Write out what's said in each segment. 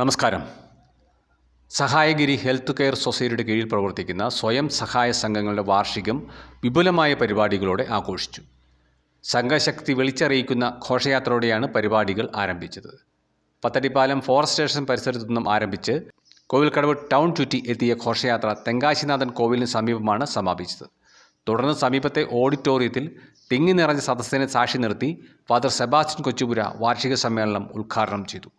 നമസ്കാരം. Sahayagiri health care സൊസൈറ്റിയുടെ കീഴിൽ പ്രവർത്തിക്കുന്ന സ്വയം സഹായ സംഘങ്ങളുടെ വാർഷികം വിപുലമായ പരിപാടികളോടെ ആഘോഷിച്ചു. സംഘശക്തി വിളിച്ചറിയിക്കുന്ന ഘോഷയാത്രയോടെയാണ് പരിപാടികൾ ആരംഭിച്ചത്. പത്തടിപ്പാലം ഫോറസ്റ്റ് സ്റ്റേഷൻ പരിസരത്തു നിന്നും ആരംഭിച്ച് കോവിൽക്കടവ് ടൗൺ ചുറ്റി എത്തിയ ഘോഷയാത്ര തെങ്കാശിനാഥൻ കോവിലിന് സമീപമാണ് സമാപിച്ചത്. തുടർന്ന് സമീപത്തെ ഓഡിറ്റോറിയത്തിൽ തിങ്ങി നിറഞ്ഞ സദസ്സിനെ സാക്ഷി നിർത്തി ഫാദർ സെബാസ്റ്റ്യൻ കൊച്ചുപുര വാർഷിക സമ്മേളനം ഉദ്ഘാടനം ചെയ്തു.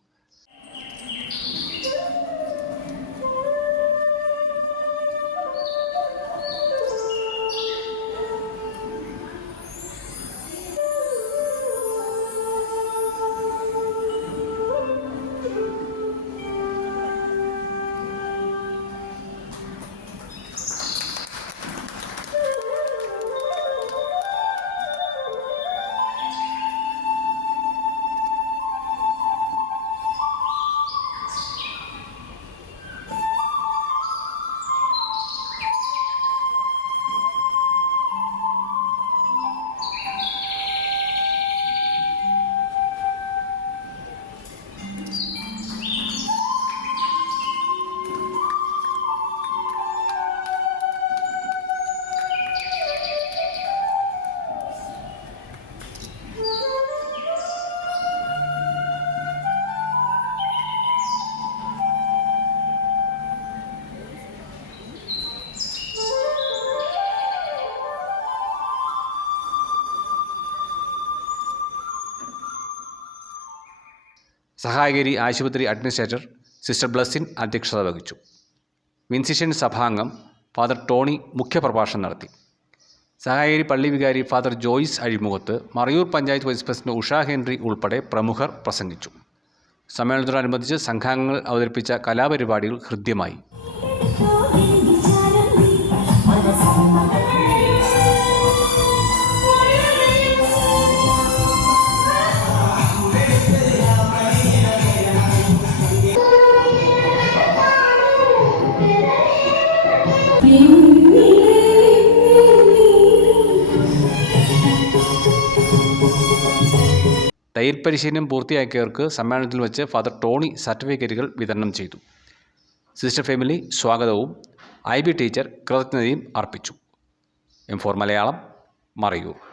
സഹായഗിരി ആശുപത്രി അഡ്മിനിസ്ട്രേറ്റർ സിസ്റ്റർ ബ്ലസ്സിൻ അധ്യക്ഷത വഹിച്ചു. വിൻസിഷൻ സഭാംഗം ഫാദർ ടോണി മുഖ്യപ്രഭാഷണം നടത്തി. സഹായഗിരി പള്ളി വികാരി father Joyce Azhimukhath, Marayoor panchayat vice president Usha Henry ഉൾപ്പെടെ പ്രമുഖർ പ്രസംഗിച്ചു. സമ്മേളനത്തോടനുബന്ധിച്ച് സംഘാംഗങ്ങൾ അവതരിപ്പിച്ച കലാപരിപാടികൾ ഹൃദ്യമായി. തയ്യൽ പരിശീലനം പൂർത്തിയാക്കിയവർക്ക് സമ്മേളനത്തിൽ വെച്ച് ഫാദർ ടോണി സർട്ടിഫിക്കറ്റുകൾ വിതരണം ചെയ്തു. സിസ്റ്റർ ഫാമിലി സ്വാഗതവും IB ടീച്ചർ കൃതജ്ഞതയും അർപ്പിച്ചു. M4 മലയാളം, മറയൂർ.